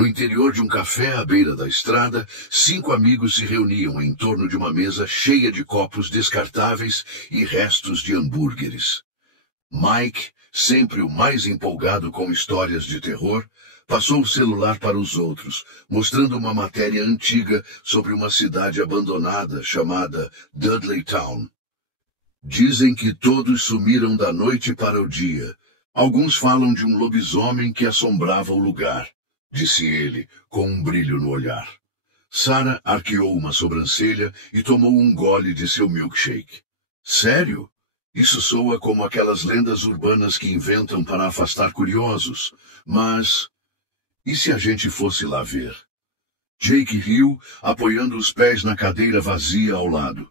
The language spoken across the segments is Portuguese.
No interior de um café à beira da estrada, 5 amigos se reuniam em torno de uma mesa cheia de copos descartáveis e restos de hambúrgueres. Mike, sempre o mais empolgado com histórias de terror, passou o celular para os outros, mostrando uma matéria antiga sobre uma cidade abandonada chamada Dudley Town. Dizem que todos sumiram da noite para o dia. Alguns falam de um lobisomem que assombrava o lugar, disse ele, com um brilho no olhar. Sarah arqueou uma sobrancelha e tomou um gole de seu milkshake. Sério? Isso soa como aquelas lendas urbanas que inventam para afastar curiosos. Mas... e se a gente fosse lá ver? Jake riu, apoiando os pés na cadeira vazia ao lado.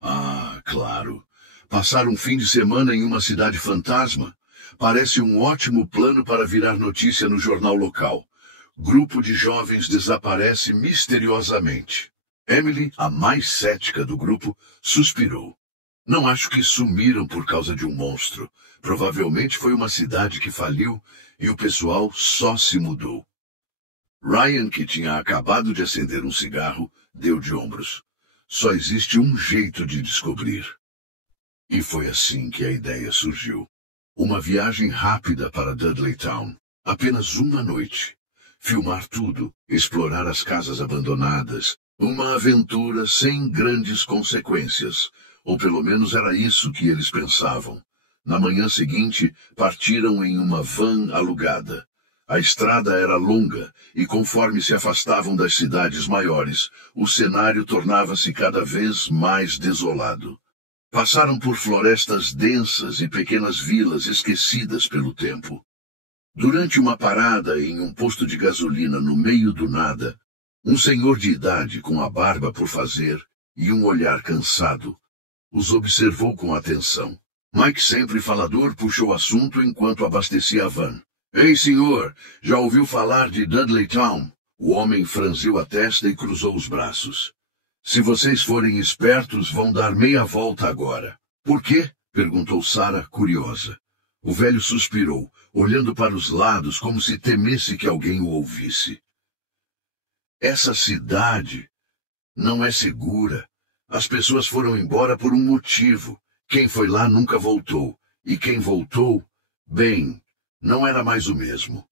Ah, claro. Passar um fim de semana em uma cidade fantasma parece um ótimo plano para virar notícia no jornal local. Grupo de jovens desaparece misteriosamente. Emily, a mais cética do grupo, suspirou. Não acho que sumiram por causa de um monstro. Provavelmente foi uma cidade que faliu e o pessoal só se mudou. Ryan, que tinha acabado de acender um cigarro, deu de ombros. Só existe um jeito de descobrir. E foi assim que a ideia surgiu. Uma viagem rápida para Dudley Town. Apenas uma noite. Filmar tudo, explorar as casas abandonadas. Uma aventura sem grandes consequências. Ou pelo menos era isso que eles pensavam. Na manhã seguinte, partiram em uma van alugada. A estrada era longa, e conforme se afastavam das cidades maiores, o cenário tornava-se cada vez mais desolado. Passaram por florestas densas e pequenas vilas esquecidas pelo tempo. Durante uma parada em um posto de gasolina no meio do nada, um senhor de idade com a barba por fazer e um olhar cansado os observou com atenção. Mike, sempre falador, puxou assunto enquanto abastecia a van. Ei, senhor, já ouviu falar de Dudley Town? O homem franziu a testa e cruzou os braços. Se vocês forem espertos, vão dar meia volta agora. Por quê? Perguntou Sarah, curiosa. O velho suspirou, olhando para os lados como se temesse que alguém o ouvisse. Essa cidade não é segura. As pessoas foram embora por um motivo. Quem foi lá nunca voltou. E quem voltou, bem, não era mais o mesmo.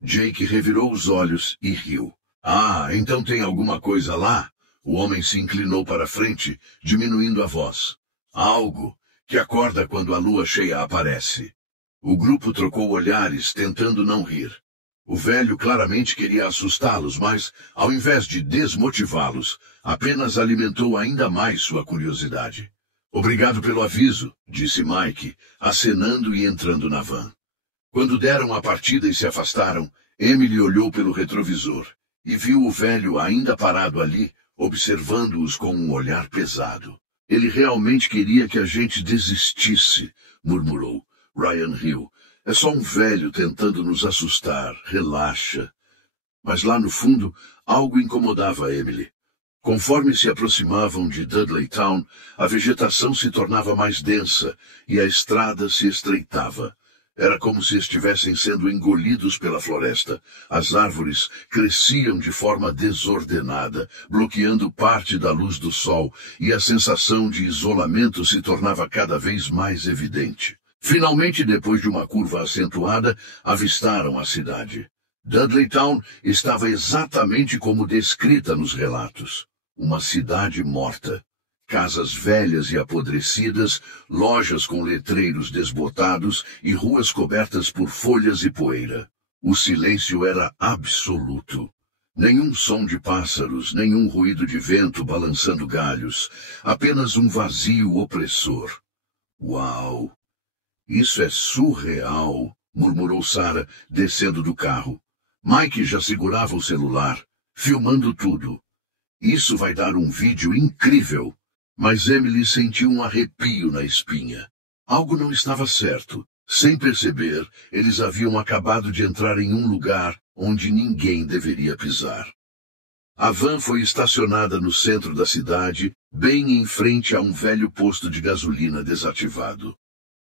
Jake revirou os olhos e riu. Ah, então tem alguma coisa lá? O homem se inclinou para a frente, diminuindo a voz. Algo que acorda quando a lua cheia aparece. O grupo trocou olhares, tentando não rir. O velho claramente queria assustá-los, mas, ao invés de desmotivá-los, apenas alimentou ainda mais sua curiosidade. Obrigado pelo aviso, disse Mike, acenando e entrando na van. Quando deram a partida e se afastaram, Emily olhou pelo retrovisor e viu o velho ainda parado ali, observando-os com um olhar pesado. Ele realmente queria que a gente desistisse, murmurou. Ryan riu. É só um velho tentando nos assustar. Relaxa. Mas lá no fundo, algo incomodava Emily. Conforme se aproximavam de Dudley Town, a vegetação se tornava mais densa e a estrada se estreitava. Era como se estivessem sendo engolidos pela floresta. As árvores cresciam de forma desordenada, bloqueando parte da luz do sol, e a sensação de isolamento se tornava cada vez mais evidente. Finalmente, depois de uma curva acentuada, avistaram a cidade. Dudley Town estava exatamente como descrita nos relatos. Uma cidade morta. Casas velhas e apodrecidas, lojas com letreiros desbotados e ruas cobertas por folhas e poeira. O silêncio era absoluto. Nenhum som de pássaros, nenhum ruído de vento balançando galhos. Apenas um vazio opressor. Uau! Isso é surreal, murmurou Sarah, descendo do carro. Mike já segurava o celular, filmando tudo. Isso vai dar um vídeo incrível. Mas Emily sentiu um arrepio na espinha. Algo não estava certo. Sem perceber, eles haviam acabado de entrar em um lugar onde ninguém deveria pisar. A van foi estacionada no centro da cidade, bem em frente a um velho posto de gasolina desativado.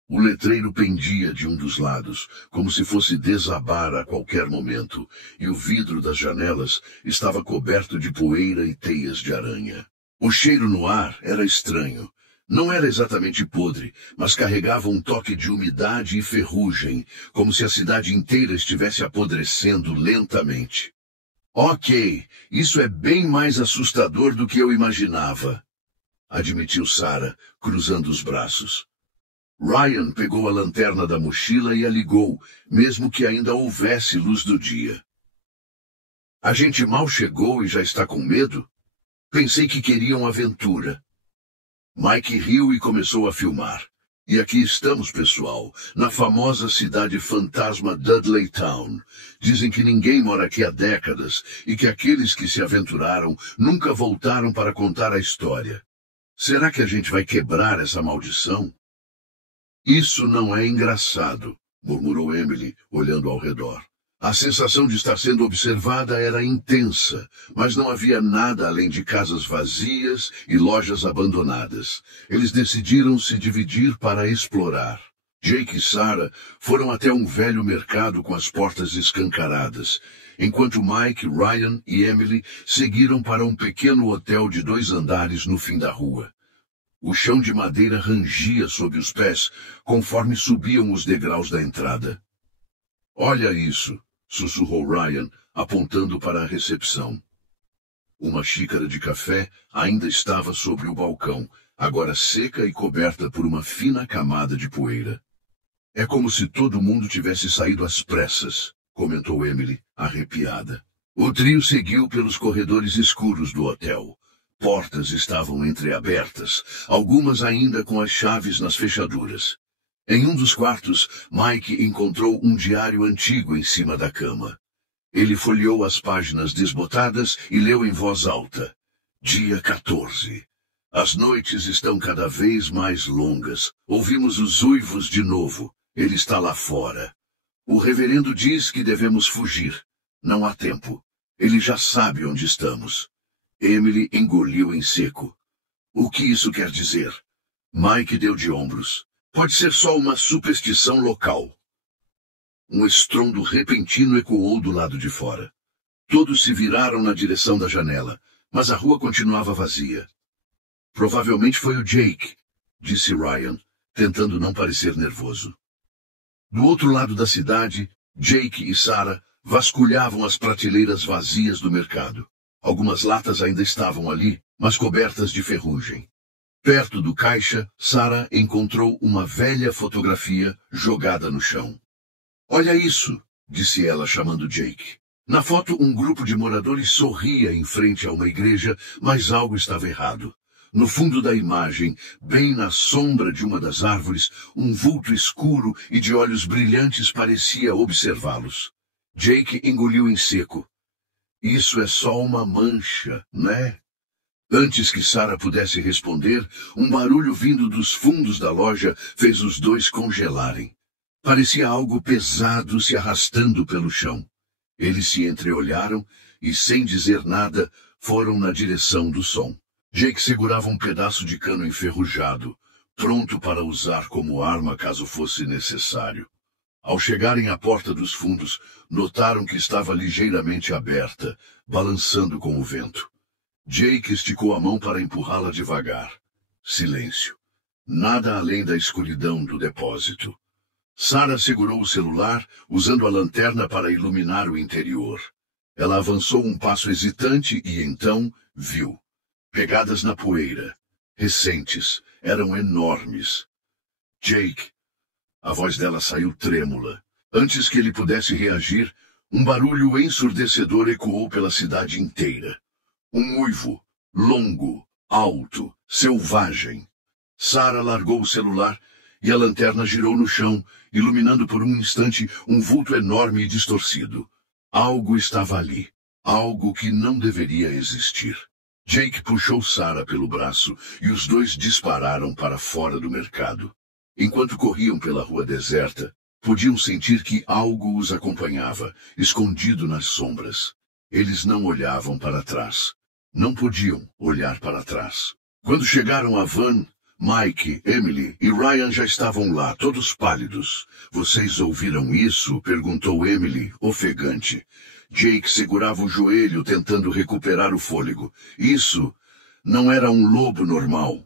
O letreiro pendia de um dos lados, como se fosse desabar a qualquer momento, e o vidro das janelas estava coberto de poeira e teias de aranha. O cheiro no ar era estranho. Não era exatamente podre, mas carregava um toque de umidade e ferrugem, como se a cidade inteira estivesse apodrecendo lentamente. Ok, isso é bem mais assustador do que eu imaginava, admitiu Sarah, cruzando os braços. Ryan pegou a lanterna da mochila e a ligou, mesmo que ainda houvesse luz do dia. A gente mal chegou e já está com medo? Pensei que queriam aventura. Mike riu e começou a filmar. E aqui estamos, pessoal, na famosa cidade fantasma Dudley Town. Dizem que ninguém mora aqui há décadas e que aqueles que se aventuraram nunca voltaram para contar a história. Será que a gente vai quebrar essa maldição? Isso não é engraçado, murmurou Emily, olhando ao redor. A sensação de estar sendo observada era intensa, mas não havia nada além de casas vazias e lojas abandonadas. Eles decidiram se dividir para explorar. Jake e Sarah foram até um velho mercado com as portas escancaradas, enquanto Mike, Ryan e Emily seguiram para um pequeno hotel de 2 andares no fim da rua. O chão de madeira rangia sob os pés conforme subiam os degraus da entrada. Olha isso, sussurrou Ryan, apontando para a recepção. Uma xícara de café ainda estava sobre o balcão, agora seca e coberta por uma fina camada de poeira. É como se todo mundo tivesse saído às pressas, comentou Emily, arrepiada. O trio seguiu pelos corredores escuros do hotel. Portas estavam entreabertas, algumas ainda com as chaves nas fechaduras. Em um dos quartos, Mike encontrou um diário antigo em cima da cama. Ele folheou as páginas desbotadas e leu em voz alta. Dia 14. As noites estão cada vez mais longas. Ouvimos os uivos de novo. Ele está lá fora. O reverendo diz que devemos fugir. Não há tempo. Ele já sabe onde estamos. Emily engoliu em seco. O que isso quer dizer? Mike deu de ombros. Pode ser só uma superstição local. Um estrondo repentino ecoou do lado de fora. Todos se viraram na direção da janela, mas a rua continuava vazia. Provavelmente foi o Jake, disse Ryan, tentando não parecer nervoso. Do outro lado da cidade, Jake e Sarah vasculhavam as prateleiras vazias do mercado. Algumas latas ainda estavam ali, mas cobertas de ferrugem. Perto do caixa, Sarah encontrou uma velha fotografia jogada no chão. Olha isso, disse ela chamando Jake. Na foto, um grupo de moradores sorria em frente a uma igreja, mas algo estava errado. No fundo da imagem, bem na sombra de uma das árvores, um vulto escuro e de olhos brilhantes parecia observá-los. Jake engoliu em seco. Isso é só uma mancha, né? Antes que Sarah pudesse responder, um barulho vindo dos fundos da loja fez os dois congelarem. Parecia algo pesado se arrastando pelo chão. Eles se entreolharam e, sem dizer nada, foram na direção do som. Jake segurava um pedaço de cano enferrujado, pronto para usar como arma caso fosse necessário. Ao chegarem à porta dos fundos, notaram que estava ligeiramente aberta, balançando com o vento. Jake esticou a mão para empurrá-la devagar. Silêncio. Nada além da escuridão do depósito. Sarah segurou o celular, usando a lanterna para iluminar o interior. Ela avançou um passo hesitante e então viu. Pegadas na poeira. Recentes. Eram enormes. Jake. A voz dela saiu trêmula. Antes que ele pudesse reagir, um barulho ensurdecedor ecoou pela cidade inteira. Um uivo, longo, alto, selvagem. Sarah largou o celular e a lanterna girou no chão, iluminando por um instante um vulto enorme e distorcido. Algo estava ali, algo que não deveria existir. Jake puxou Sarah pelo braço e os dois dispararam para fora do mercado. Enquanto corriam pela rua deserta, podiam sentir que algo os acompanhava, escondido nas sombras. Eles não olhavam para trás. Não podiam olhar para trás. Quando chegaram à van, Mike, Emily e Ryan já estavam lá, todos pálidos. Vocês ouviram isso? Perguntou Emily, ofegante. Jake segurava o joelho, tentando recuperar o fôlego. Isso não era um lobo normal.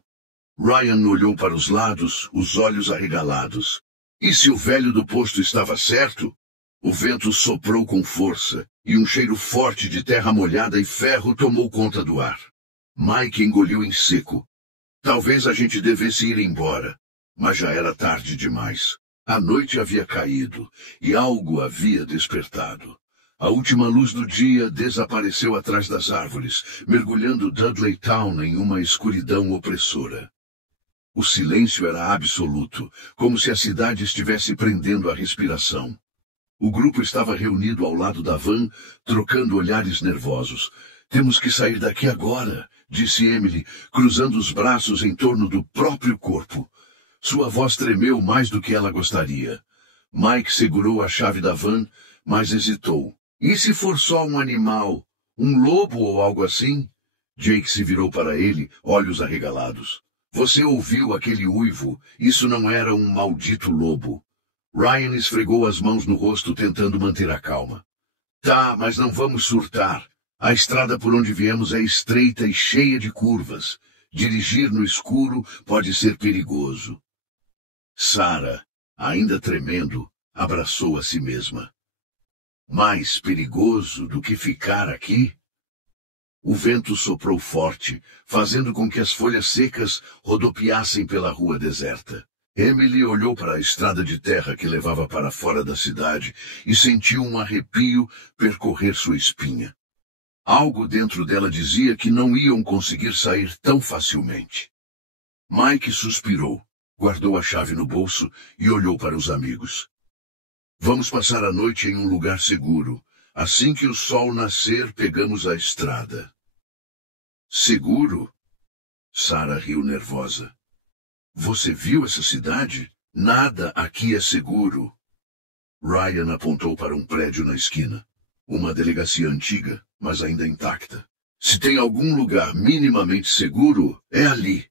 Ryan olhou para os lados, os olhos arregalados. E se o velho do posto estava certo? O vento soprou com força, e um cheiro forte de terra molhada e ferro tomou conta do ar. Mike engoliu em seco. Talvez a gente devesse ir embora, mas já era tarde demais. A noite havia caído, e algo havia despertado. A última luz do dia desapareceu atrás das árvores, mergulhando Dudley Town em uma escuridão opressora. O silêncio era absoluto, como se a cidade estivesse prendendo a respiração. O grupo estava reunido ao lado da van, trocando olhares nervosos. Temos que sair daqui agora, disse Emily, cruzando os braços em torno do próprio corpo. Sua voz tremeu mais do que ela gostaria. Mike segurou a chave da van, mas hesitou. E se for só um animal? Um lobo ou algo assim? Jake se virou para ele, olhos arregalados. Você ouviu aquele uivo? Isso não era um maldito lobo. Ryan esfregou as mãos no rosto, tentando manter a calma. Tá, mas não vamos surtar. A estrada por onde viemos é estreita e cheia de curvas. Dirigir no escuro pode ser perigoso. Sarah, ainda tremendo, abraçou a si mesma. Mais perigoso do que ficar aqui? O vento soprou forte, fazendo com que as folhas secas rodopiassem pela rua deserta. Emily olhou para a estrada de terra que levava para fora da cidade e sentiu um arrepio percorrer sua espinha. Algo dentro dela dizia que não iam conseguir sair tão facilmente. Mike suspirou, guardou a chave no bolso e olhou para os amigos. Vamos passar a noite em um lugar seguro. Assim que o sol nascer, pegamos a estrada. Seguro? Sarah riu nervosa. Você viu essa cidade? Nada aqui é seguro. Ryan apontou para um prédio na esquina. Uma delegacia antiga, mas ainda intacta. Se tem algum lugar minimamente seguro, é ali.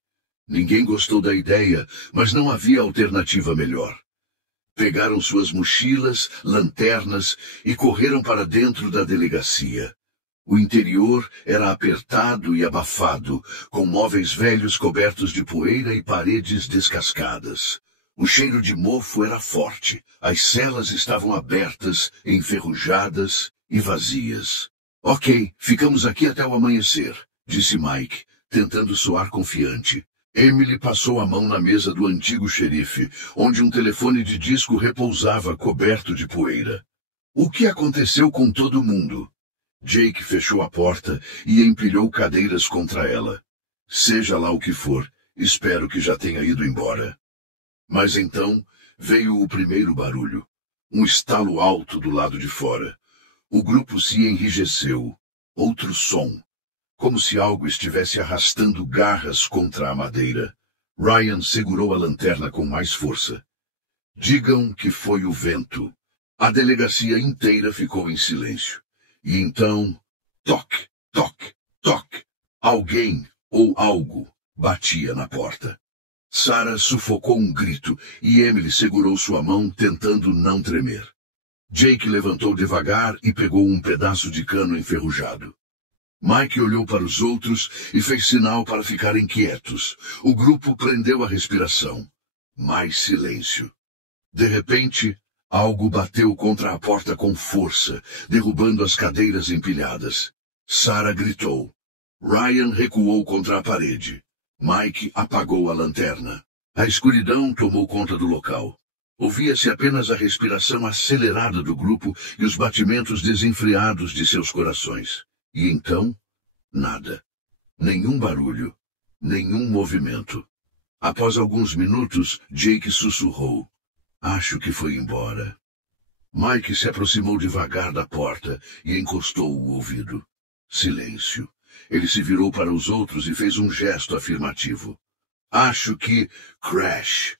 Ninguém gostou da ideia, mas não havia alternativa melhor. Pegaram suas mochilas, lanternas e correram para dentro da delegacia. O interior era apertado e abafado, com móveis velhos cobertos de poeira e paredes descascadas. O cheiro de mofo era forte. As celas estavam abertas, enferrujadas e vazias. Ok, ficamos aqui até o amanhecer, disse Mike, tentando soar confiante. Emily passou a mão na mesa do antigo xerife, onde um telefone de disco repousava coberto de poeira. O que aconteceu com todo mundo? Jake fechou a porta e empilhou cadeiras contra ela. Seja lá o que for, espero que já tenha ido embora. Mas então veio o primeiro barulho. Um estalo alto do lado de fora. O grupo se enrijeceu. Outro som. Como se algo estivesse arrastando garras contra a madeira. Ryan segurou a lanterna com mais força. Digam que foi o vento. A delegacia inteira ficou em silêncio. E então, toque, toque, toque. Alguém ou algo batia na porta. Sarah sufocou um grito e Emily segurou sua mão, tentando não tremer. Jake levantou devagar e pegou um pedaço de cano enferrujado. Mike olhou para os outros e fez sinal para ficarem quietos. O grupo prendeu a respiração. Mais silêncio. De repente, algo bateu contra a porta com força, derrubando as cadeiras empilhadas. Sarah gritou. Ryan recuou contra a parede. Mike apagou a lanterna. A escuridão tomou conta do local. Ouvia-se apenas a respiração acelerada do grupo e os batimentos desenfreados de seus corações. E então, nada. Nenhum barulho. Nenhum movimento. Após alguns minutos, Jake sussurrou. Acho que foi embora. Mike se aproximou devagar da porta e encostou o ouvido. Silêncio. Ele se virou para os outros e fez um gesto afirmativo. Acho que... Crash!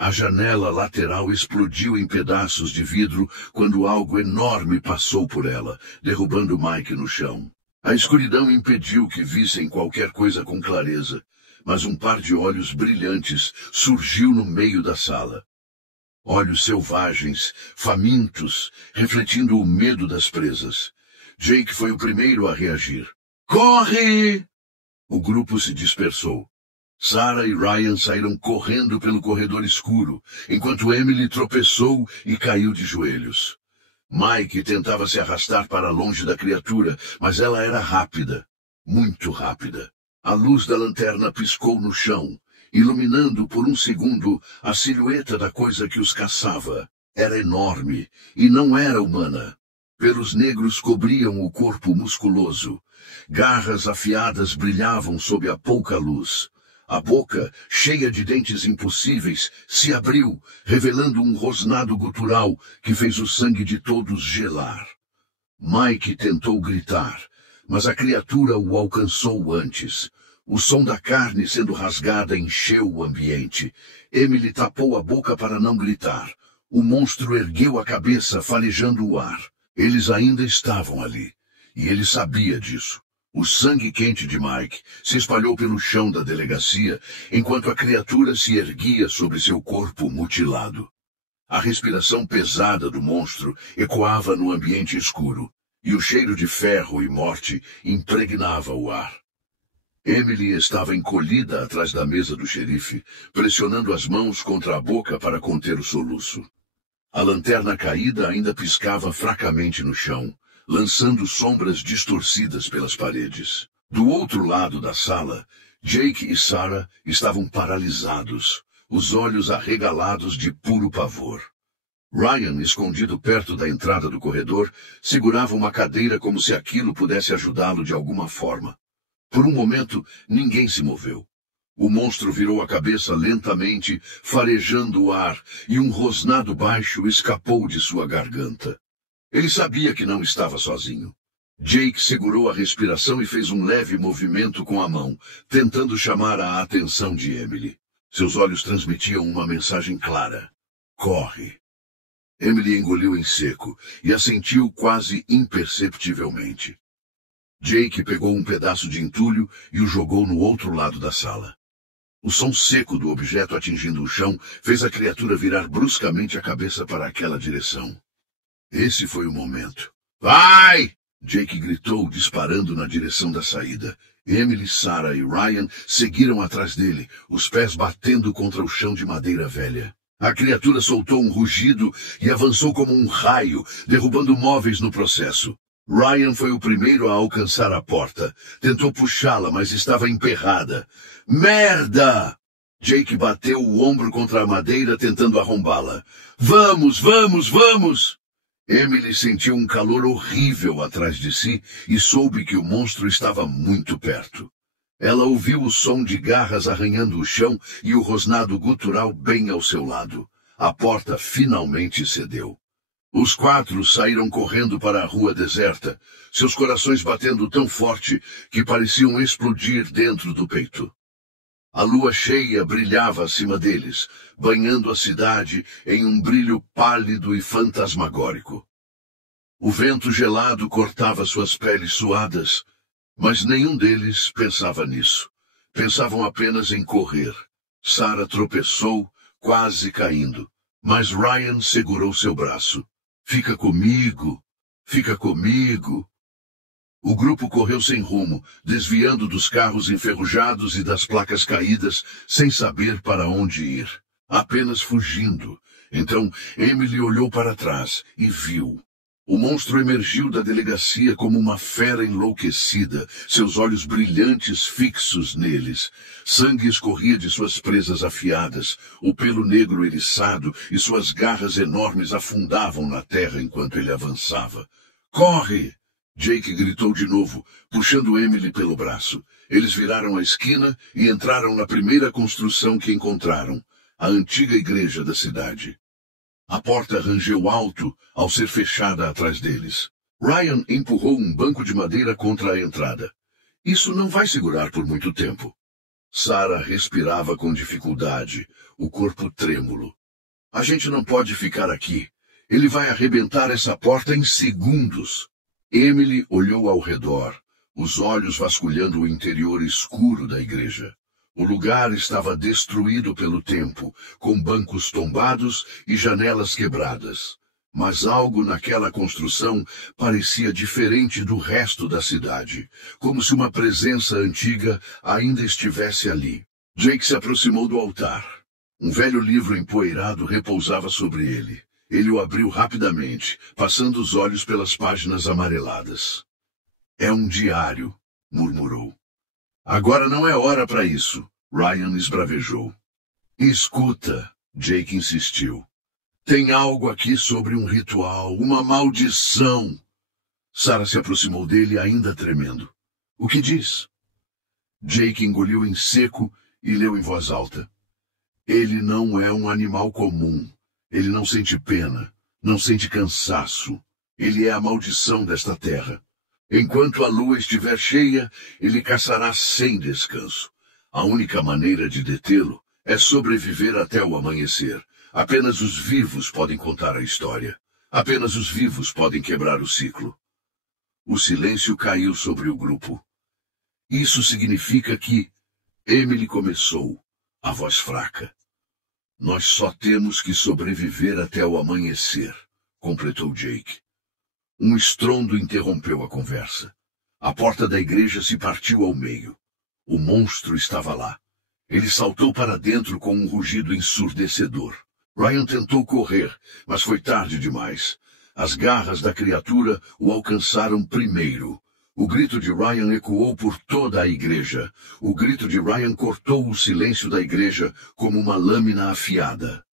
A janela lateral explodiu em pedaços de vidro quando algo enorme passou por ela, derrubando Mike no chão. A escuridão impediu que vissem qualquer coisa com clareza, mas um par de olhos brilhantes surgiu no meio da sala. Olhos selvagens, famintos, refletindo o medo das presas. Jake foi o primeiro a reagir. Corre! O grupo se dispersou. Sarah e Ryan saíram correndo pelo corredor escuro, enquanto Emily tropeçou e caiu de joelhos. Mike tentava se arrastar para longe da criatura, mas ela era rápida, muito rápida. A luz da lanterna piscou no chão, iluminando por um segundo a silhueta da coisa que os caçava. Era enorme e não era humana. Pelos negros cobriam o corpo musculoso. Garras afiadas brilhavam sob a pouca luz. A boca, cheia de dentes impossíveis, se abriu, revelando um rosnado gutural que fez o sangue de todos gelar. Mike tentou gritar, mas a criatura o alcançou antes. O som da carne sendo rasgada encheu o ambiente. Emily tapou a boca para não gritar. O monstro ergueu a cabeça, farejando o ar. Eles ainda estavam ali, e ele sabia disso. O sangue quente de Mike se espalhou pelo chão da delegacia, enquanto a criatura se erguia sobre seu corpo mutilado. A respiração pesada do monstro ecoava no ambiente escuro, e o cheiro de ferro e morte impregnava o ar. Emily estava encolhida atrás da mesa do xerife, pressionando as mãos contra a boca para conter o soluço. A lanterna caída ainda piscava fracamente no chão, lançando sombras distorcidas pelas paredes. Do outro lado da sala, Jake e Sarah estavam paralisados, os olhos arregalados de puro pavor. Ryan, escondido perto da entrada do corredor, segurava uma cadeira como se aquilo pudesse ajudá-lo de alguma forma. Por um momento, ninguém se moveu. O monstro virou a cabeça lentamente, farejando o ar, e um rosnado baixo escapou de sua garganta. Ele sabia que não estava sozinho. Jake segurou a respiração e fez um leve movimento com a mão, tentando chamar a atenção de Emily. Seus olhos transmitiam uma mensagem clara. Corre. Emily engoliu em seco e assentiu quase imperceptivelmente. Jake pegou um pedaço de entulho e o jogou no outro lado da sala. O som seco do objeto atingindo o chão fez a criatura virar bruscamente a cabeça para aquela direção. Esse foi o momento. Vai! Jake gritou, disparando na direção da saída. Emily, Sarah e Ryan seguiram atrás dele, os pés batendo contra o chão de madeira velha. A criatura soltou um rugido e avançou como um raio, derrubando móveis no processo. Ryan foi o primeiro a alcançar a porta. Tentou puxá-la, mas estava emperrada. Merda! Jake bateu o ombro contra a madeira, tentando arrombá-la. Vamos, vamos, vamos! Emily sentiu um calor horrível atrás de si e soube que o monstro estava muito perto. Ela ouviu o som de garras arranhando o chão e o rosnado gutural bem ao seu lado. A porta finalmente cedeu. Os quatro saíram correndo para a rua deserta, seus corações batendo tão forte que pareciam explodir dentro do peito. A lua cheia brilhava acima deles, banhando a cidade em um brilho pálido e fantasmagórico. O vento gelado cortava suas peles suadas, mas nenhum deles pensava nisso. Pensavam apenas em correr. Sarah tropeçou, quase caindo, mas Ryan segurou seu braço. Fica comigo, fica comigo. O grupo correu sem rumo, desviando dos carros enferrujados e das placas caídas, sem saber para onde ir. Apenas fugindo. Então, Emily olhou para trás e viu. O monstro emergiu da delegacia como uma fera enlouquecida, seus olhos brilhantes fixos neles. Sangue escorria de suas presas afiadas, o pelo negro eriçado e suas garras enormes afundavam na terra enquanto ele avançava. Corre! Jake gritou de novo, puxando Emily pelo braço. Eles viraram a esquina e entraram na primeira construção que encontraram, a antiga igreja da cidade. A porta rangeu alto ao ser fechada atrás deles. Ryan empurrou um banco de madeira contra a entrada. Isso não vai segurar por muito tempo. Sarah respirava com dificuldade, o corpo trêmulo. A gente não pode ficar aqui. Ele vai arrebentar essa porta em segundos. Emily olhou ao redor, os olhos vasculhando o interior escuro da igreja. O lugar estava destruído pelo tempo, com bancos tombados e janelas quebradas. Mas algo naquela construção parecia diferente do resto da cidade, como se uma presença antiga ainda estivesse ali. Jake se aproximou do altar. Um velho livro empoeirado repousava sobre ele. Ele o abriu rapidamente, passando os olhos pelas páginas amareladas. É um diário, murmurou. Agora não é hora para isso, Ryan esbravejou. Escuta, Jake insistiu. Tem algo aqui sobre um ritual, uma maldição. Sarah se aproximou dele, ainda tremendo. O que diz? Jake engoliu em seco e leu em voz alta. Ele não é um animal comum. Ele não sente pena, não sente cansaço. Ele é a maldição desta terra. Enquanto a lua estiver cheia, ele caçará sem descanso. A única maneira de detê-lo é sobreviver até o amanhecer. Apenas os vivos podem contar a história. Apenas os vivos podem quebrar o ciclo. O silêncio caiu sobre o grupo. Isso significa que... Emily começou, a voz fraca. Nós só temos que sobreviver até o amanhecer, completou Jake. Um estrondo interrompeu a conversa. A porta da igreja se partiu ao meio. O monstro estava lá. Ele saltou para dentro com um rugido ensurdecedor. Ryan tentou correr, mas foi tarde demais. As garras da criatura o alcançaram primeiro. O grito de Ryan ecoou por toda a igreja. O grito de Ryan cortou o silêncio da igreja como uma lâmina afiada.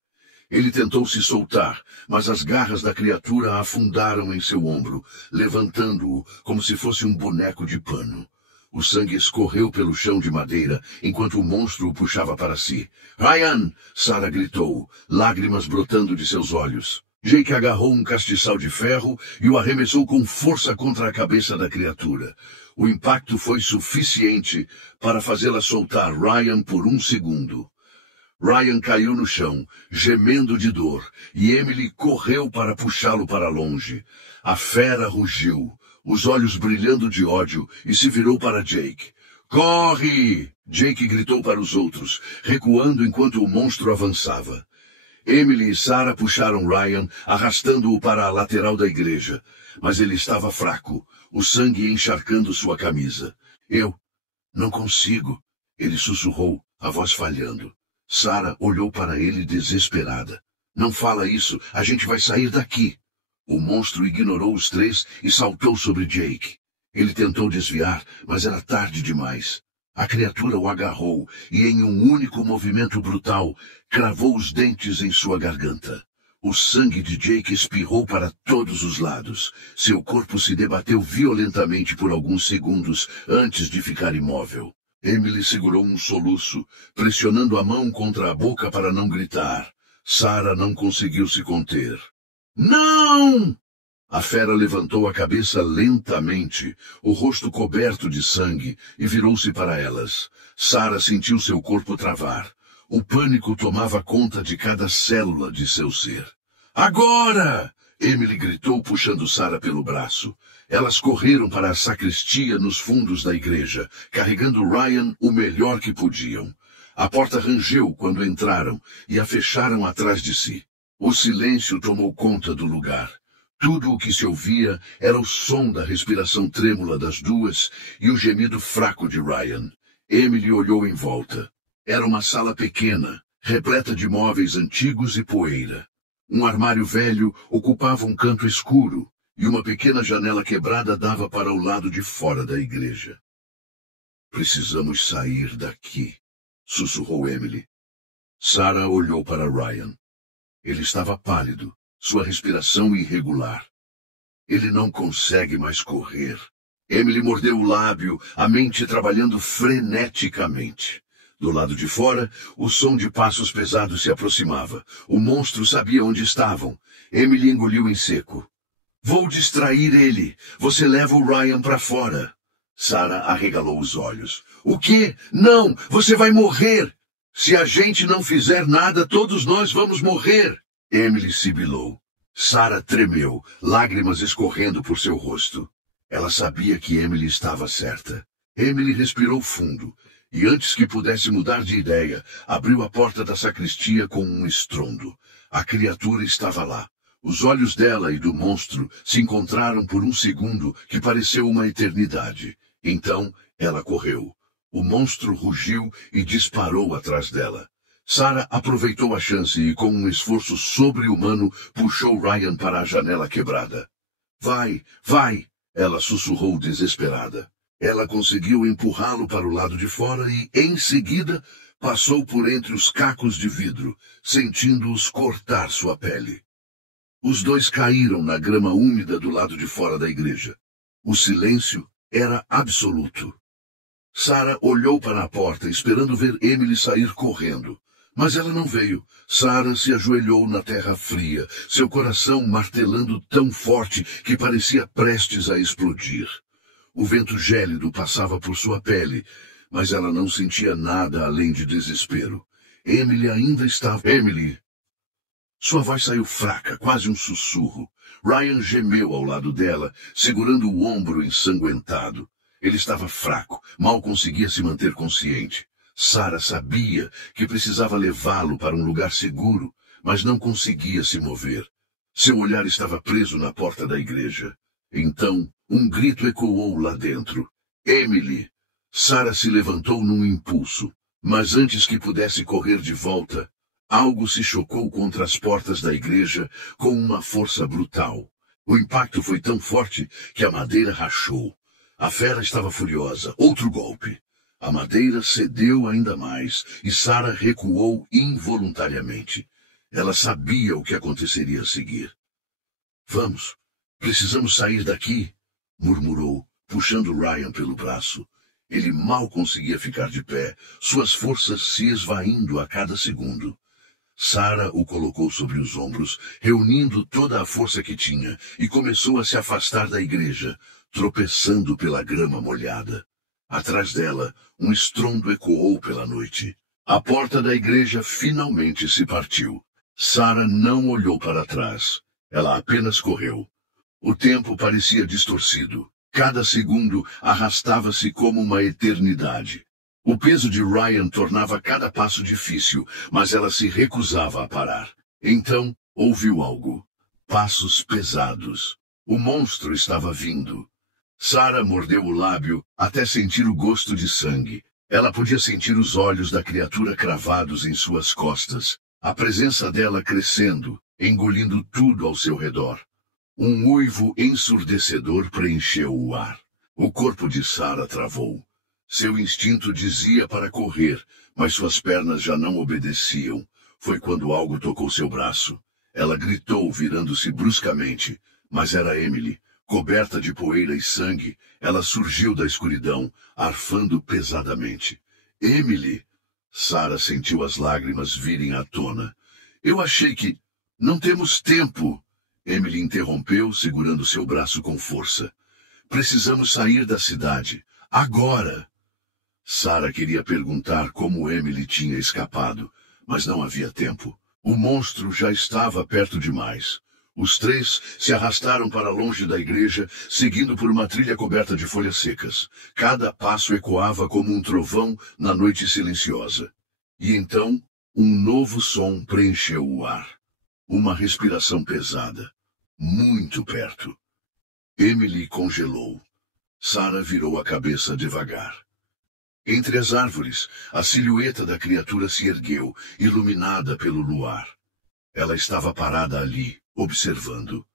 Ele tentou se soltar, mas as garras da criatura afundaram em seu ombro, levantando-o como se fosse um boneco de pano. O sangue escorreu pelo chão de madeira, enquanto o monstro o puxava para si. Ryan! Sarah gritou, lágrimas brotando de seus olhos. Jake agarrou um castiçal de ferro e o arremessou com força contra a cabeça da criatura. O impacto foi suficiente para fazê-la soltar Ryan por um segundo. Ryan caiu no chão, gemendo de dor, e Emily correu para puxá-lo para longe. A fera rugiu, os olhos brilhando de ódio, e se virou para Jake. Corre! Jake gritou para os outros, recuando enquanto o monstro avançava. Emily e Sarah puxaram Ryan, arrastando-o para a lateral da igreja. Mas ele estava fraco, o sangue encharcando sua camisa. Eu não consigo, ele sussurrou, a voz falhando. Sarah olhou para ele desesperada. Não fala isso, a gente vai sair daqui. O monstro ignorou os três e saltou sobre Jake. Ele tentou desviar, mas era tarde demais. A criatura o agarrou e, em um único movimento brutal, cravou os dentes em sua garganta. O sangue de Jake espirrou para todos os lados. Seu corpo se debateu violentamente por alguns segundos antes de ficar imóvel. Emily segurou um soluço, pressionando a mão contra a boca para não gritar. Sarah não conseguiu se conter. Não! A fera levantou a cabeça lentamente, o rosto coberto de sangue, e virou-se para elas. Sarah sentiu seu corpo travar. O pânico tomava conta de cada célula de seu ser. Agora! Emily gritou, puxando Sarah pelo braço. Elas correram para a sacristia nos fundos da igreja, carregando Ryan o melhor que podiam. A porta rangeu quando entraram e a fecharam atrás de si. O silêncio tomou conta do lugar. Tudo o que se ouvia era o som da respiração trêmula das duas e o gemido fraco de Ryan. Emily olhou em volta. Era uma sala pequena, repleta de móveis antigos e poeira. Um armário velho ocupava um canto escuro, e uma pequena janela quebrada dava para o lado de fora da igreja. Precisamos sair daqui, sussurrou Emily. Sarah olhou para Ryan. Ele estava pálido, sua respiração irregular. Ele não consegue mais correr. Emily mordeu o lábio, a mente trabalhando freneticamente. Do lado de fora, o som de passos pesados se aproximava. O monstro sabia onde estavam. Emily engoliu em seco. Vou distrair ele. Você leva o Ryan para fora. Sarah arregalou os olhos. O quê? Não! Você vai morrer! Se a gente não fizer nada, todos nós vamos morrer! Emily sibilou. Sarah tremeu, lágrimas escorrendo por seu rosto. Ela sabia que Emily estava certa. Emily respirou fundo. e antes que pudesse mudar de ideia, abriu a porta da sacristia com um estrondo. A criatura estava lá. Os olhos dela e do monstro se encontraram por um segundo que pareceu uma eternidade. Então, ela correu. O monstro rugiu e disparou atrás dela. Sarah aproveitou a chance e, com um esforço sobre-humano, puxou Ryan para a janela quebrada. Vai, vai! Ela sussurrou desesperada. Ela conseguiu empurrá-lo para o lado de fora e, em seguida, passou por entre os cacos de vidro, sentindo-os cortar sua pele. Os dois caíram na grama úmida do lado de fora da igreja. O silêncio era absoluto. Sarah olhou para a porta, esperando ver Emily sair correndo. Mas ela não veio. Sarah se ajoelhou na terra fria, seu coração martelando tão forte que parecia prestes a explodir. O vento gélido passava por sua pele, mas ela não sentia nada além de desespero. Emily ainda estava... Emily! Sua voz saiu fraca, quase um sussurro. Ryan gemeu ao lado dela, segurando o ombro ensanguentado. Ele estava fraco, mal conseguia se manter consciente. Sarah sabia que precisava levá-lo para um lugar seguro, mas não conseguia se mover. Seu olhar estava preso na porta da igreja. Então, um grito ecoou lá dentro. Emily! Sarah se levantou num impulso, mas antes que pudesse correr de volta, algo se chocou contra as portas da igreja com uma força brutal. O impacto foi tão forte que a madeira rachou. A fera estava furiosa. Outro golpe. A madeira cedeu ainda mais e Sarah recuou involuntariamente. Ela sabia o que aconteceria a seguir. Vamos, precisamos sair daqui, murmurou, puxando Ryan pelo braço. Ele mal conseguia ficar de pé, suas forças se esvaindo a cada segundo. Sarah o colocou sobre os ombros, reunindo toda a força que tinha, e começou a se afastar da igreja, tropeçando pela grama molhada. Atrás dela, um estrondo ecoou pela noite. A porta da igreja finalmente se partiu. Sarah não olhou para trás. Ela apenas correu. O tempo parecia distorcido. Cada segundo arrastava-se como uma eternidade. O peso de Ryan tornava cada passo difícil, mas ela se recusava a parar. Então, ouviu algo. Passos pesados. O monstro estava vindo. Sarah mordeu o lábio até sentir o gosto de sangue. Ela podia sentir os olhos da criatura cravados em suas costas, a presença dela crescendo, engolindo tudo ao seu redor. Um uivo ensurdecedor preencheu o ar. O corpo de Sarah travou. Seu instinto dizia para correr, mas suas pernas já não obedeciam. Foi quando algo tocou seu braço. Ela gritou, virando-se bruscamente, mas era Emily. Coberta de poeira e sangue, ela surgiu da escuridão, arfando pesadamente. Emily! Sarah sentiu as lágrimas virem à tona. Eu achei que... Não temos tempo! Emily interrompeu, segurando seu braço com força. Precisamos sair da cidade. Agora! Sarah queria perguntar como Emily tinha escapado, mas não havia tempo. O monstro já estava perto demais. Os três se arrastaram para longe da igreja, seguindo por uma trilha coberta de folhas secas. Cada passo ecoava como um trovão na noite silenciosa. E então, um novo som preencheu o ar. Uma respiração pesada. Muito perto. Emily congelou. Sarah virou a cabeça devagar. Entre as árvores, a silhueta da criatura se ergueu, iluminada pelo luar. Ela estava parada ali, observando.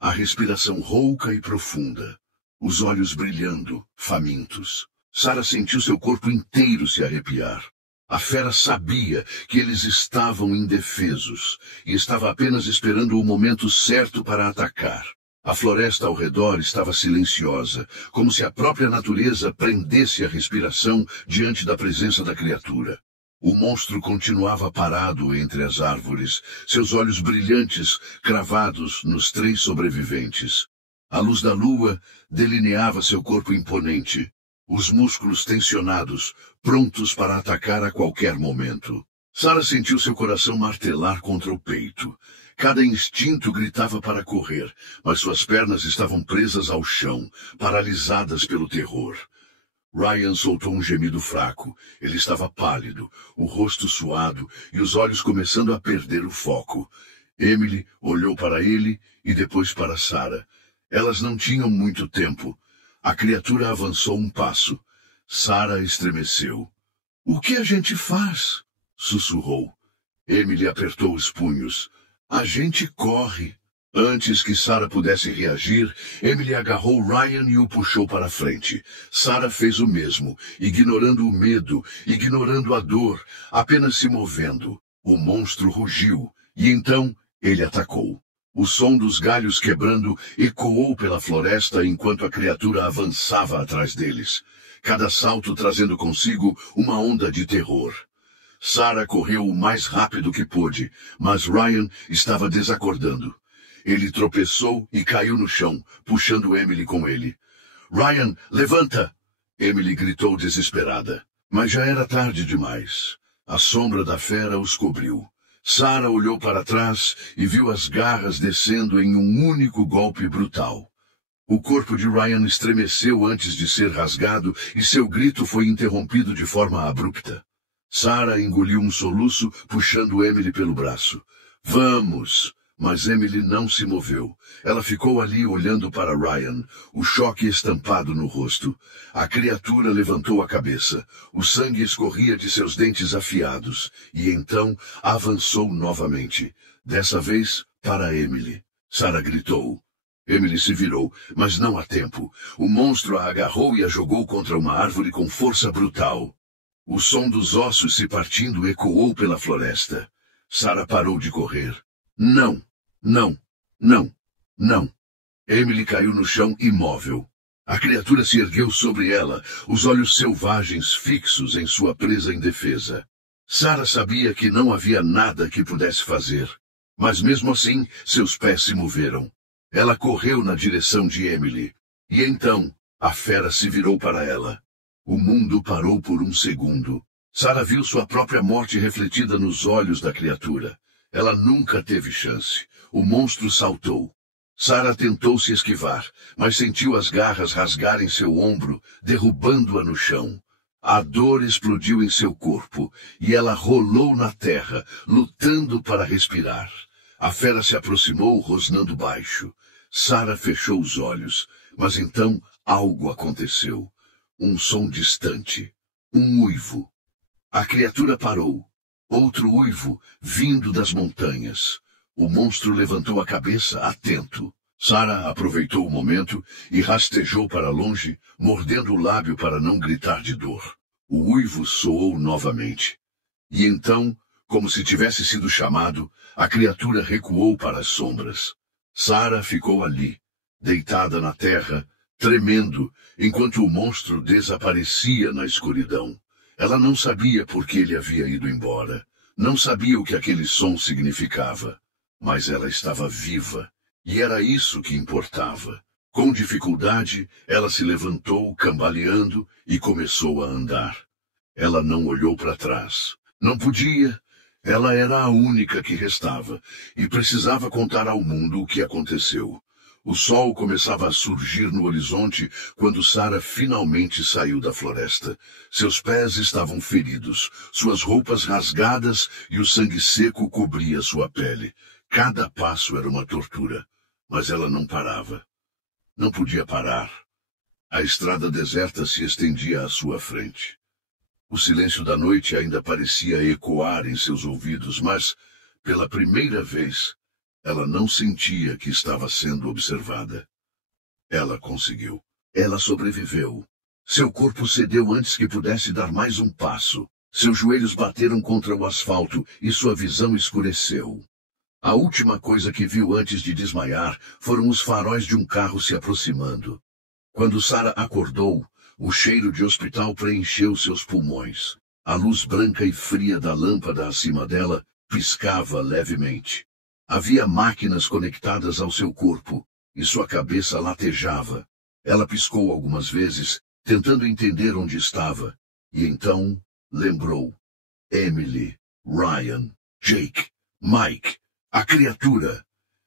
A respiração rouca e profunda. Os olhos brilhando, famintos. Sarah sentiu seu corpo inteiro se arrepiar. A fera sabia que eles estavam indefesos e estava apenas esperando o momento certo para atacar. A floresta ao redor estava silenciosa, como se a própria natureza prendesse a respiração diante da presença da criatura. O monstro continuava parado entre as árvores, seus olhos brilhantes cravados nos três sobreviventes. A luz da lua delineava seu corpo imponente, os músculos tensionados, prontos para atacar a qualquer momento. Sarah sentiu seu coração martelar contra o peito. Cada instinto gritava para correr, mas suas pernas estavam presas ao chão, paralisadas pelo terror. Ryan soltou um gemido fraco. Ele estava pálido, o rosto suado e os olhos começando a perder o foco. Emily olhou para ele e depois para Sarah. Elas não tinham muito tempo. A criatura avançou um passo. Sarah estremeceu. — O que a gente faz? Sussurrou. Emily apertou os punhos. — A gente corre. Antes que Sarah pudesse reagir, Emily agarrou Ryan e o puxou para frente. Sarah fez o mesmo, ignorando o medo, ignorando a dor, apenas se movendo. O monstro rugiu, e então ele atacou. O som dos galhos quebrando ecoou pela floresta enquanto a criatura avançava atrás deles. Cada salto trazendo consigo uma onda de terror. Sarah correu o mais rápido que pôde, mas Ryan estava desacordando. Ele tropeçou e caiu no chão, puxando Emily com ele. — Ryan, levanta! Emily gritou desesperada. Mas já era tarde demais. A sombra da fera os cobriu. Sarah olhou para trás e viu as garras descendo em um único golpe brutal. O corpo de Ryan estremeceu antes de ser rasgado e seu grito foi interrompido de forma abrupta. Sarah engoliu um soluço, puxando Emily pelo braço. — Vamos! Mas Emily não se moveu. Ela ficou ali olhando para Ryan, o choque estampado no rosto. A criatura levantou a cabeça. O sangue escorria de seus dentes afiados. E então avançou novamente. Dessa vez, para Emily. Sarah gritou. Emily se virou, mas não a tempo. O monstro a agarrou e a jogou contra uma árvore com força brutal. O som dos ossos se partindo ecoou pela floresta. Sarah parou de correr. Não! Não! Não! Não! Emily caiu no chão imóvel. A criatura se ergueu sobre ela, os olhos selvagens fixos em sua presa indefesa. Sarah sabia que não havia nada que pudesse fazer. Mas mesmo assim, seus pés se moveram. Ela correu na direção de Emily. E então, a fera se virou para ela. O mundo parou por um segundo. Sarah viu sua própria morte refletida nos olhos da criatura. Ela nunca teve chance. O monstro saltou. Sarah tentou se esquivar, mas sentiu as garras rasgarem seu ombro, derrubando-a no chão. A dor explodiu em seu corpo, e ela rolou na terra, lutando para respirar. A fera se aproximou, rosnando baixo. Sarah fechou os olhos, mas então algo aconteceu. Um som distante. Um uivo. A criatura parou. Outro uivo, vindo das montanhas. O monstro levantou a cabeça, atento. Sarah aproveitou o momento e rastejou para longe, mordendo o lábio para não gritar de dor. O uivo soou novamente. E então, como se tivesse sido chamado, a criatura recuou para as sombras. Sarah ficou ali, deitada na terra, tremendo, enquanto o monstro desaparecia na escuridão. Ela não sabia por que ele havia ido embora. Não sabia o que aquele som significava. Mas ela estava viva, e era isso que importava. Com dificuldade, ela se levantou, cambaleando, e começou a andar. Ela não olhou para trás. Não podia. Ela era a única que restava, e precisava contar ao mundo o que aconteceu. O sol começava a surgir no horizonte quando Sarah finalmente saiu da floresta. Seus pés estavam feridos, suas roupas rasgadas e o sangue seco cobria sua pele. Cada passo era uma tortura, mas ela não parava. Não podia parar. A estrada deserta se estendia à sua frente. O silêncio da noite ainda parecia ecoar em seus ouvidos, mas, pela primeira vez, ela não sentia que estava sendo observada. Ela conseguiu. Ela sobreviveu. Seu corpo cedeu antes que pudesse dar mais um passo. Seus joelhos bateram contra o asfalto e sua visão escureceu. A última coisa que viu antes de desmaiar foram os faróis de um carro se aproximando. Quando Sarah acordou, o cheiro de hospital preencheu seus pulmões. A luz branca e fria da lâmpada acima dela piscava levemente. Havia máquinas conectadas ao seu corpo, e sua cabeça latejava. Ela piscou algumas vezes, tentando entender onde estava, e então lembrou. Emily, Ryan, Jake, Mike, a criatura.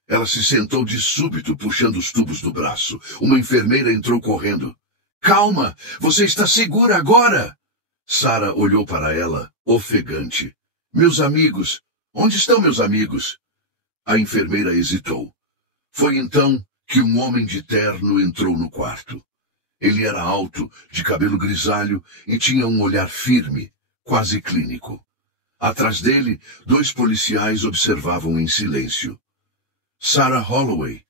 Ela se sentou de súbito, puxando os tubos do braço. Uma enfermeira entrou correndo. Calma, você está segura agora! Sarah olhou para ela, ofegante. Meus amigos, onde estão meus amigos? A enfermeira hesitou. Foi então que um homem de terno entrou no quarto. Ele era alto, de cabelo grisalho e tinha um olhar firme, quase clínico. Atrás dele, 2 policiais observavam em silêncio. Sarah Holloway.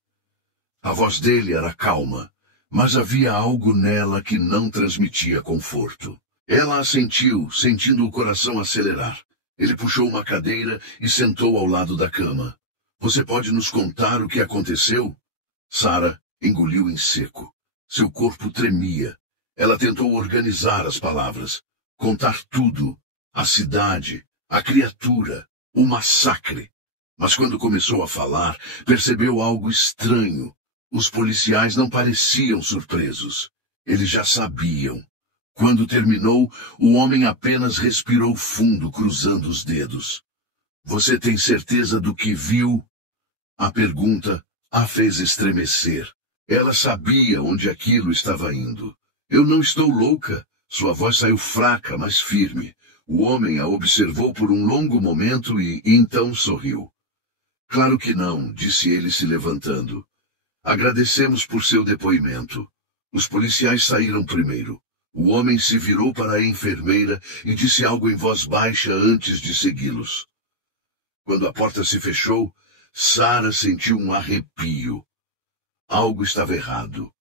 A voz dele era calma, mas havia algo nela que não transmitia conforto. Ela assentiu, sentindo o coração acelerar. Ele puxou uma cadeira e sentou ao lado da cama. Você pode nos contar o que aconteceu? Sarah engoliu em seco. Seu corpo tremia. Ela tentou organizar as palavras. Contar tudo. A cidade, a criatura, o massacre. Mas quando começou a falar, percebeu algo estranho. Os policiais não pareciam surpresos. Eles já sabiam. Quando terminou, o homem apenas respirou fundo, cruzando os dedos. Você tem certeza do que viu? A pergunta a fez estremecer. Ela sabia onde aquilo estava indo. Eu não estou louca. Sua voz saiu fraca, mas firme. O homem a observou por um longo momento e então sorriu. Claro que não, disse ele se levantando. Agradecemos por seu depoimento. Os policiais saíram primeiro. O homem se virou para a enfermeira e disse algo em voz baixa antes de segui-los. Quando a porta se fechou, Sarah sentiu um arrepio. Algo estava errado.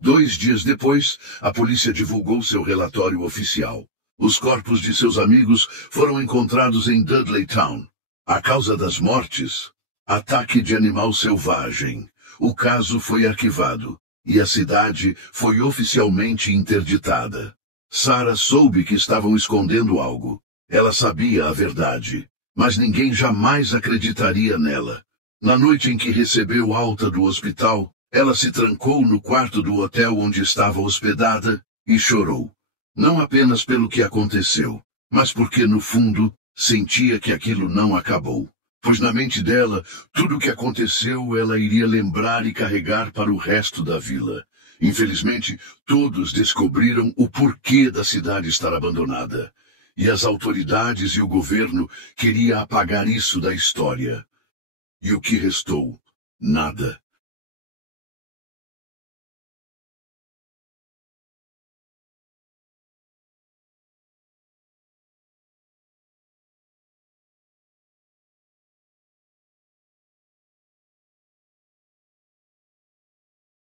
2 dias depois, a polícia divulgou seu relatório oficial. Os corpos de seus amigos foram encontrados em Dudleytown. A causa das mortes? Ataque de animal selvagem. O caso foi arquivado. E a cidade foi oficialmente interditada. Sarah soube que estavam escondendo algo. Ela sabia a verdade, mas ninguém jamais acreditaria nela. Na noite em que recebeu alta do hospital, ela se trancou no quarto do hotel onde estava hospedada e chorou. Não apenas pelo que aconteceu, mas porque, no fundo, sentia que aquilo não acabou. Pois na mente dela, tudo o que aconteceu ela iria lembrar e carregar para o resto da vila. Infelizmente, todos descobriram o porquê da cidade estar abandonada. E as autoridades e o governo queriam apagar isso da história. E o que restou? Nada.